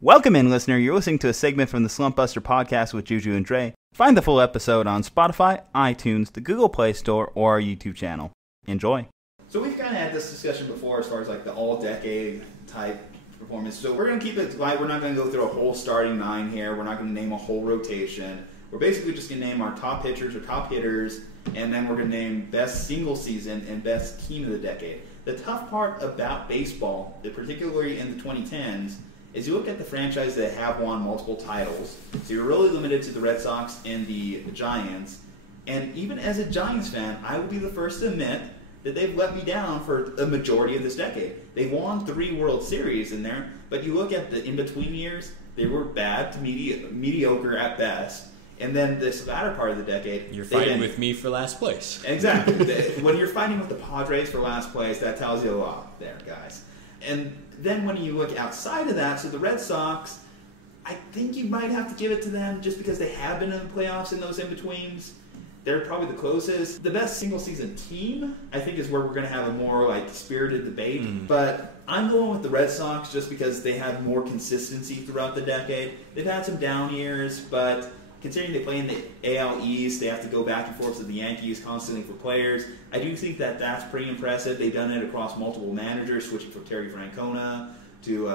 Welcome in, listener. You're listening to a segment from the Slumpbuster podcast with Ju-Ju Dre. Find the full episode on Spotify, iTunes, the Google Play Store, or our YouTube channel. Enjoy. So we've kind of had this discussion before as far as like the all-decade type performance. So we're going to keep it light. We're not going to go through a whole starting nine here. We're not going to name a whole rotation. We're basically just going to name our top pitchers or top hitters, and then we're going to name best single season and best team of the decade. The tough part about baseball, particularly in the 2010s, is you look at the franchises that have won multiple titles. So you're really limited to the Red Sox and the Giants. And even as a Giants fan, I will be the first to admit that they've let me down for a majority of this decade. They won 3 World Series in there, but you look at the in-between years, they were bad to mediocre at best. And then this latter part of the decade... You're fighting with me for last place. Exactly. When you're fighting with the Padres for last place, that tells you a lot there, guys. And then when you look outside of that, so the Red Sox, I think you might have to give it to them just because they have been in the playoffs in those in-betweens. They're probably the closest. The best single-season team, I think, is where we're going to have a more like spirited debate. But I'm going with the Red Sox just because they have more consistency throughout the decade. They've had some down years, but considering they play in the AL East, they have to go back and forth to the Yankees constantly for players. I do think that that's pretty impressive. They've done it across multiple managers, switching from Terry Francona to,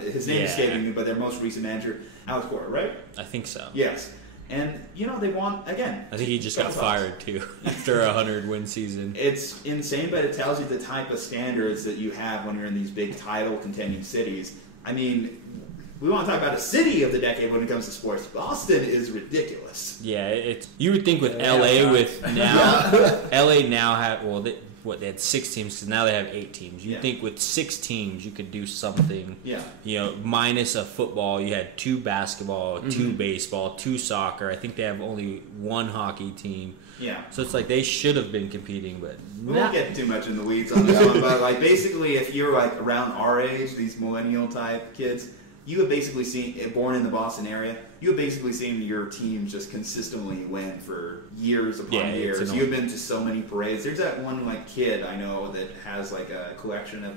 his name is escaping me, but their most recent manager, Alex Cora, right? I think so. Yes. And, they won, again. I think he just got fired, too, after a 100-win season. It's insane, but it tells you the type of standards that you have when you're in these big title-contending cities. I mean, we want to talk about a city of the decade when it comes to sports. Boston is ridiculous. Yeah, you would think with LA, LA now have, they had 6 teams, because now they have 8 teams. You'd think with 6 teams you could do something. Yeah. Minus a football, you had 2 basketball, 2 baseball, 2 soccer. I think they have only 1 hockey team. Yeah. So it's like they should have been competing, but we won't get too much in the weeds on this one. But like basically, if you're like around our age, these millennial type kids, you have basically seen, born in the Boston area, you have basically seen your teams just consistently win for years upon years. You've been to so many parades. There's that one kid I know that has like a collection of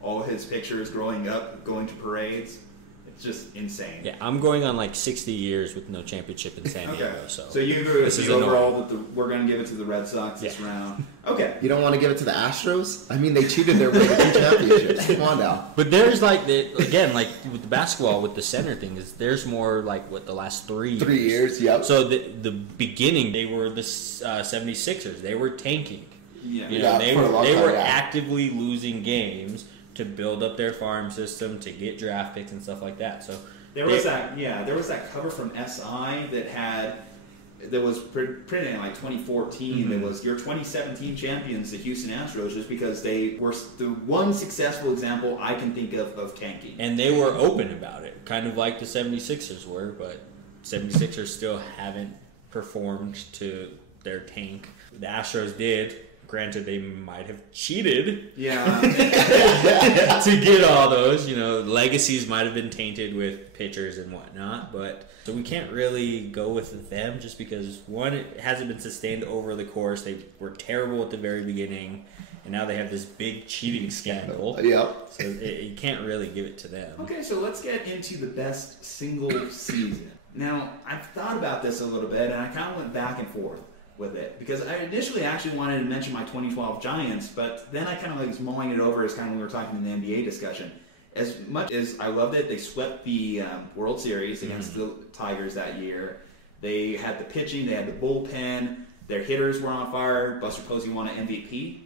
all his pictures growing up, going to parades. It's just insane. Yeah, I'm going on 60 years with no championship in San Diego. So you agree with me overall that we're going to give it to the Red Sox this round? Okay. You don't want to give it to the Astros? I mean, they cheated their way to 2 championships. Come on now. But there's with the basketball, with the center thing, there's more the last 3 years. 3 years, yep. So the beginning, they were the 76ers. They were tanking. Yeah. They were actively losing games to build up their farm system, to get draft picks and stuff like that. So there was that cover from SI that was printed in 2014. That was your 2017 champions, the Houston Astros, just because they were the one successful example I can think of tanking. And they were open about it, kind of like the 76ers were, but 76ers still haven't performed to their tank. The Astros did. Granted, they might have cheated. Yeah. To get all those, legacies might have been tainted with pitchers and whatnot. But so we can't really go with them just because, one, it hasn't been sustained over the course. They were terrible at the very beginning, and now they have this big cheating scandal. Yep. So you can't really give it to them. Okay, so let's get into the best single season. Now, I've thought about this a little bit, and I kind of went back and forth with it, because I initially actually wanted to mention my 2012 Giants, but then I kind of was mulling it over as kind of when we were talking in the NBA discussion. As much as I loved it, they swept the World Series against the Tigers that year. They had the pitching, they had the bullpen, their hitters were on fire. Buster Posey won an MVP.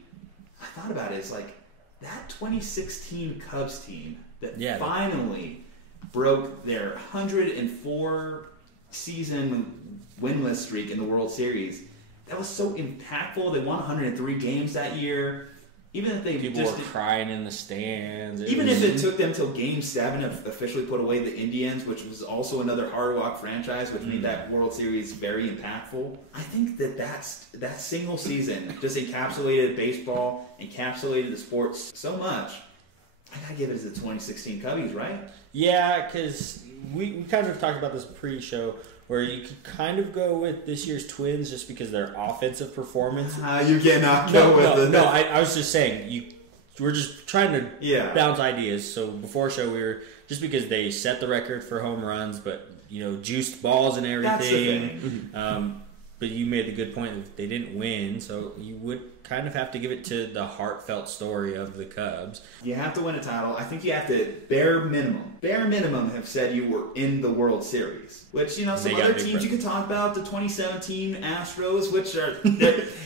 I thought about it, it's that 2016 Cubs team that finally broke their 104 season winless streak in the World Series. That was so impactful. They won 103 games that year. Even if they people were crying in the stands. Even if it took them till Game 7 to officially put away the Indians, which was also another Hard Rock franchise, which made that World Series very impactful. I think that single season just encapsulated baseball, encapsulated the sports so much. I gotta give it to the 2016 Cubbies, right? Yeah, because we kind of talked about this pre-show, where you could kind of go with this year's Twins just because their offensive performance. You cannot go with it. No, I was just saying, we're just trying to bounce ideas. So before show, we were just because they set the record for home runs, but juiced balls and everything. That's the thing. But you made the good point that they didn't win, so you would kind of have to give it to the heartfelt story of the Cubs. You have to win a title. I think you have to bare minimum have said you were in the World Series. Which, some other teams you could talk about, the 2017 Astros, which are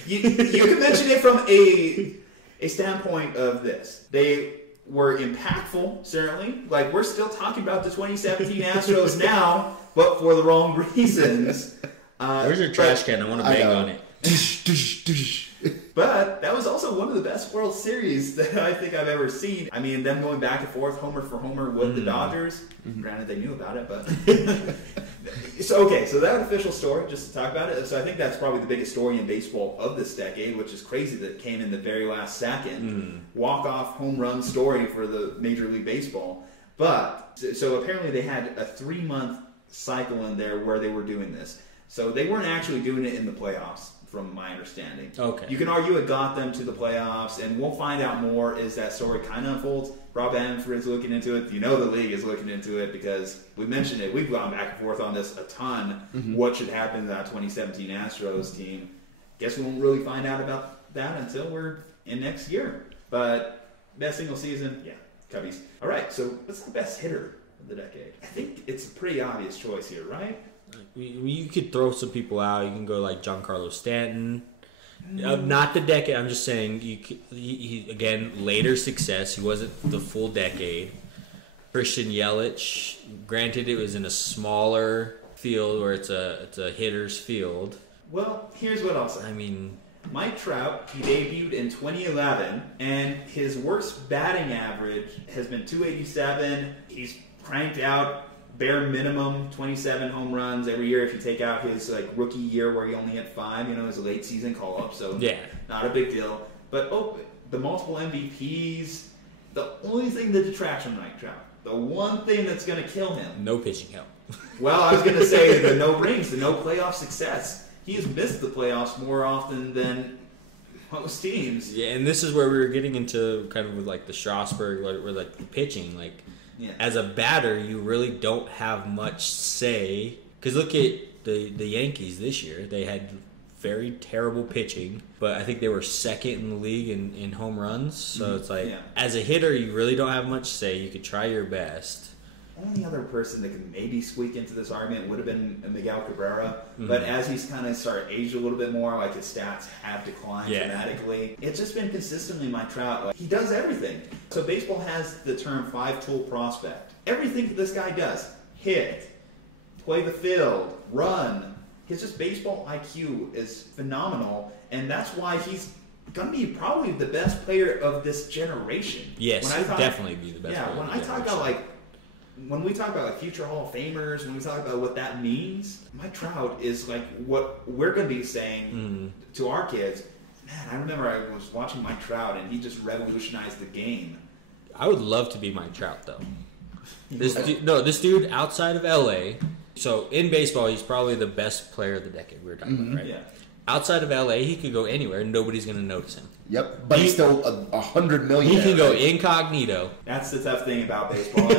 you can mention it from a standpoint of this. They were impactful, certainly. Like, we're still talking about the 2017 Astros now, but for the wrong reasons. Where's your trash can? I want to bang on it. But that was also one of the best World Series that I think I've ever seen. I mean, them going back and forth, homer for homer with the Dodgers. Granted, they knew about it, but... So that official story, just to talk about it. So I think that's probably the biggest story in baseball of this decade, which is crazy that it came in the very last second. Walk-off home run story for the Major League Baseball. But, so apparently they had a 3-month cycle in there where they were doing this. So they weren't actually doing it in the playoffs, from my understanding. Okay. You can argue it got them to the playoffs, and we'll find out more as that story kind of unfolds. Rob Amford is looking into it. The league is looking into it because we mentioned it. We've gone back and forth on this a ton. What should happen to that 2017 Astros team? Guess we won't really find out about that until we're in next year. But best single season, Cubbies. All right, so what's the best hitter of the decade? I think it's a pretty obvious choice here, right? You could throw some people out. You can go like Giancarlo Stanton. Not the decade. I'm just saying. He again, later success. He wasn't the full decade. Cristian Yelich. Granted, it was in a smaller field where it's a hitter's field. Well, here's what I'll say. I mean, Mike Trout, he debuted in 2011, and his worst batting average has been .287. He's cranked out bare minimum 27 home runs every year if you take out his rookie year where he only had 5, his late season call-up, so not a big deal. But the multiple MVPs, the only thing that detracts from Mike Trout, the one thing that's going to kill him. No pitching help. Well, I was going to say the no rings, the no playoff success. He has missed the playoffs more often than most teams. Yeah, and this is where we were getting into kind of with the Strasburg, where the pitching, as a batter, you really don't have much say. Because look at the Yankees this year. They had very terrible pitching, but I think they were second in the league in home runs. So it's as a hitter, you really don't have much say. You could try your best. Only other person that could maybe squeak into this argument would have been Miguel Cabrera. But as he's kind of started aged a little bit more, his stats have declined dramatically. It's just been consistently Mike Trout. He does everything. So baseball has the term 5-tool prospect. Everything this guy does, hit, play the field, run. His just baseball IQ is phenomenal, and that's why he's going to be probably the best player of this generation. Yes, definitely be the best player when I talk about when we talk about future Hall of Famers, when we talk about what that means, Mike Trout is what we're going to be saying to our kids. Man, I remember I was watching Mike Trout, and he just revolutionized the game. I would love to be Mike Trout, though. This dude outside of LA. So in baseball, he's probably the best player of the decade. We were talking about, right? Yeah. Outside of LA, he could go anywhere, and nobody's going to notice him. Yep, but he's still 100 million. He can go incognito. That's the tough thing about baseball.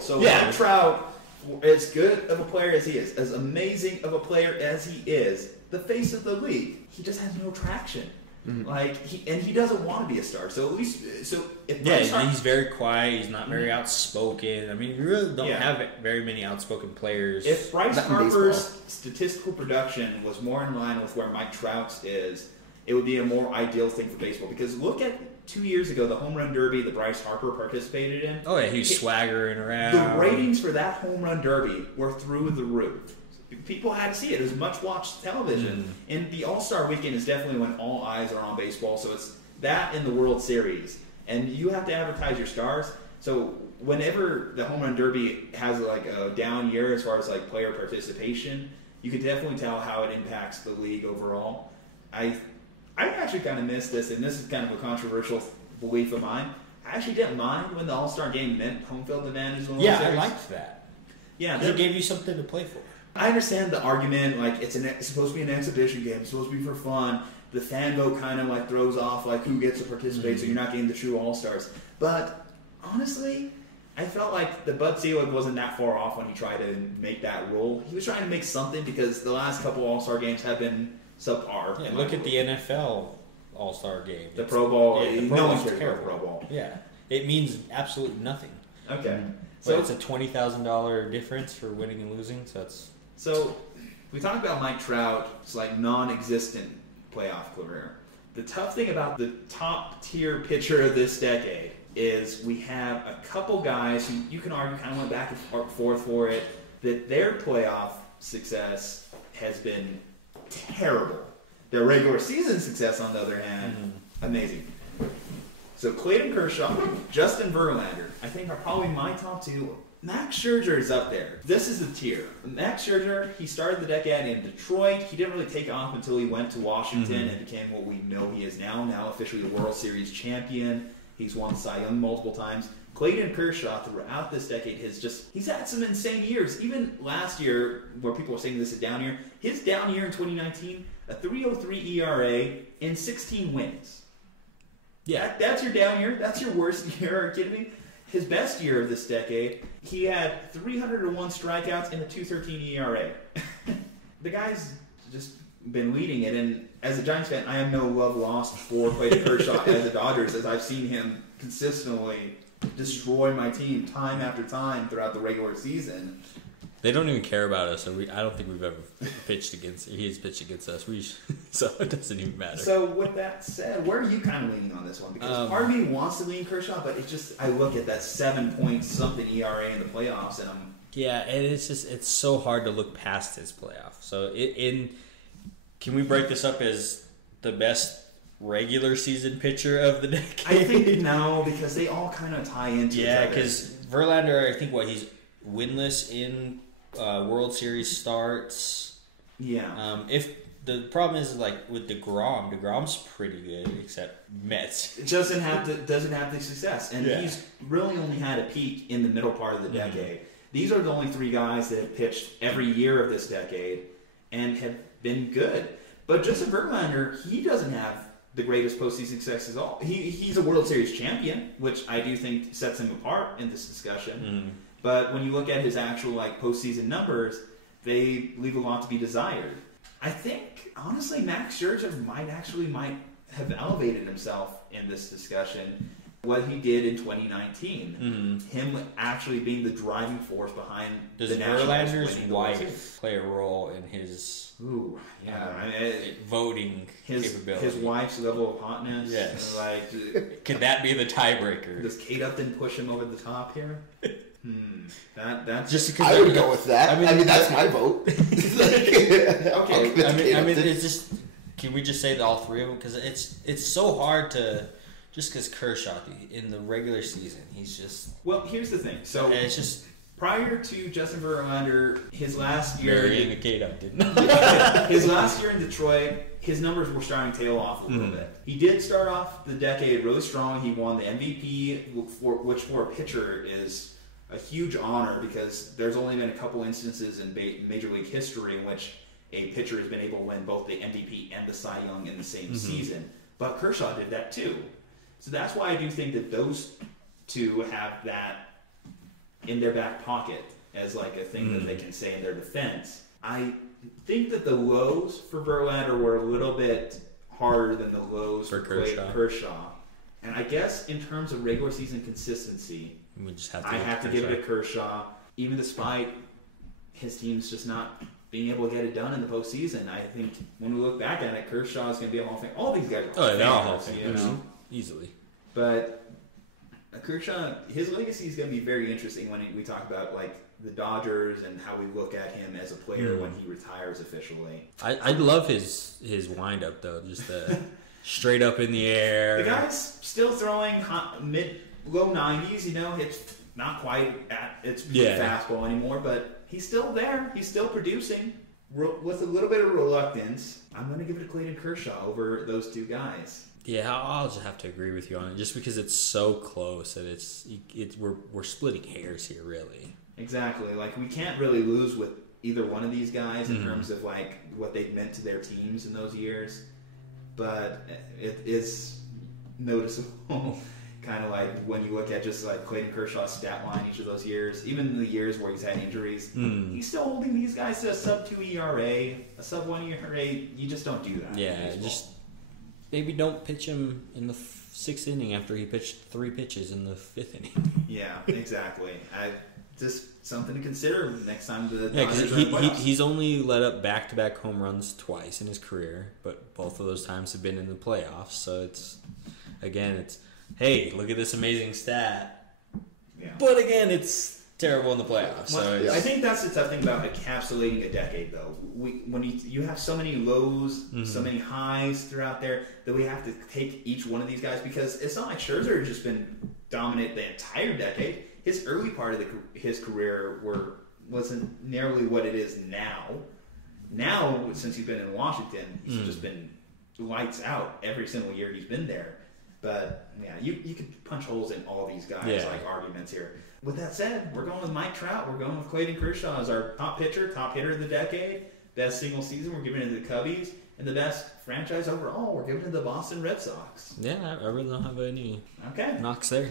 So Mike Trout, as good of a player as he is, as amazing of a player as he is, the face of the league, he just has no traction. He doesn't want to be a star. So at least, he's very quiet. He's not very outspoken. I mean, you really don't have very many outspoken players. If Bryce Harper's statistical production was more in line with where Mike Trout's is, it would be a more ideal thing for baseball. Because look at 2 years ago, the home run derby that Bryce Harper participated in. Oh yeah, he was swaggering around. The ratings for that home run derby were through the roof. People had to see it. It was much watched television. And the All-Star Weekend is definitely when all eyes are on baseball. So it's that in the World Series. And you have to advertise your stars. So whenever the Home Run Derby has a down year as far as player participation, you can definitely tell how it impacts the league overall. I actually kind of missed this, and this is kind of a controversial belief of mine. I actually didn't mind when the All-Star Game meant home field advantage. I liked that. Yeah, it gave you something to play for. I understand the argument, it's supposed to be an exhibition game, it's supposed to be for fun, the fan vote kind of like throws off like who gets to participate, so you're not getting the true all-stars. But honestly, I felt like the Bud Selig wasn't that far off when he tried to make that rule. He was trying to make something because the last couple all-star games have been subpar. Yeah, look at the NFL all-star game. The Pro Bowl. Yeah, the Pro no Bowl's one's cares terrible. about Pro Bowl. Yeah, it means absolutely nothing. Okay. So it's a $20,000 difference for winning and losing. So we talked about Mike Trout's like non-existent playoff career. The tough thing about the top tier pitcher of this decade is we have a couple guys who you can argue kind of went back and forth for it, that their playoff success has been terrible. Their regular season success, on the other hand, amazing. So Clayton Kershaw, Justin Verlander, I think are probably my top two. Max Scherzer is up there. This is the tier. Max Scherzer, he started the decade in Detroit. He didn't really take off until he went to Washington and became what we know he is now officially the World Series champion. He's won the Cy Young multiple times. Clayton Kershaw, throughout this decade, he's had some insane years. Even last year, where people are saying this is a down year, his down year in 2019, a 3.03 ERA and 16 wins. Yeah, that's your down year. That's your worst year. Are you kidding me? His best year of this decade, he had 301 strikeouts and a 2.13 ERA. The guy's just been leading it, and as a Giants fan, I have no love lost for Clayton Kershaw as the Dodgers, as I've seen him consistently destroy my team time after time throughout the regular season. They don't even care about us, so I don't think we've ever pitched against. He's pitched against us, so it doesn't even matter. So with that said, where are you kind of leaning on this one? Because part of me wants to lean Kershaw, but it's just I look at that 7-point-something ERA in the playoffs, and I'm and it's so hard to look past his playoff. So can we break this up as the best regular season pitcher of the decade? I think no, because they all kind of tie into each other. Yeah, because Verlander, I think he's winless in World Series starts. Yeah. If the problem is like with DeGrom's pretty good, except Mets. It doesn't have the success, and he's really only had a peak in the middle part of the decade. These are the only three guys that have pitched every year of this decade and have been good. But Justin Verlander, he doesn't have the greatest postseason success at all. He's a World Series champion, which I do think sets him apart in this discussion. But when you look at his actual postseason numbers, they leave a lot to be desired. I think, honestly, Max Scherzer might have elevated himself in this discussion. What he did in 2019, him actually being the driving force behind the Verlander's wife play a role in his voting capability? His wife's level of hotness. Yes. Could that be the tiebreaker? Does Kate Upton push him over the top here? That's just because I would go with that. I mean that's my vote. Okay. I mean, it's just. Can we just say all three of them? Because it's so hard to. Just because Kershaw, in the regular season, he's just... Well, here's the thing. So, it's just... Prior to Justin Verlander, his last year... Marrying Kate Upton. His last year in Detroit, his numbers were starting to tail off a little bit. He did start off the decade really strong. He won the MVP, which for a pitcher is a huge honor because there's only been a couple instances in Major League history in which a pitcher has been able to win both the MVP and the Cy Young in the same season. But Kershaw did that too. So that's why I do think that those two have that in their back pocket as a thing that they can say in their defense. I think that the lows for Verlander were a little bit harder than the lows for Kershaw. And I guess in terms of regular season consistency, I have to give it to Kershaw, even despite his team's just not being able to get it done in the postseason. I think when we look back at it, Kershaw is going to be a Hall of Fame. All these guys are Hall of Fame. Easily. But Kershaw, his legacy is going to be very interesting when we talk about the Dodgers and how we look at him as a player when he retires officially. I love his wind-up, though. Just straight up in the air. The guy's still throwing low 90s, It's not quite at its fastball anymore, but he's still there. He's still producing. With a little bit of reluctance, I'm going to give it to Clayton Kershaw over those two guys. Yeah, I'll just have to agree with you on it, just because it's so close and we're splitting hairs here, really. Exactly. We can't really lose with either one of these guys in terms of what they've meant to their teams in those years. but it is noticeable. Kind of like when you look at just like Clayton Kershaw's stat line each of those years, even the years where he's had injuries, he's still holding these guys to a sub-2 ERA, a sub-1 ERA. You just don't do that. Yeah, just maybe don't pitch him in the 6th inning after he pitched 3 pitches in the 5th inning. Yeah, exactly. Just something to consider next time the Dodgers are in playoffs. He's only let up back-to-back home runs twice in his career, but both of those times have been in the playoffs. So it's hey, look at this amazing stat. Yeah. But again, it's terrible in the playoffs. So I think that's the tough thing about encapsulating a decade, though. When you have so many lows, so many highs throughout there, that we have to take each one of these guys, because it's not like Scherzer has just been dominant the entire decade. His early part of his career wasn't nearly what it is now. Now, since he's been in Washington, he's just been lights out every single year he's been there. But, yeah, you could punch holes in all these guys, like arguments here. With that said, we're going with Mike Trout. We're going with Clayton Kershaw as our top pitcher, top hitter of the decade. Best single season, we're giving it to the Cubbies. And the best franchise overall, we're giving it to the Boston Red Sox. Yeah, I really don't have any knocks there.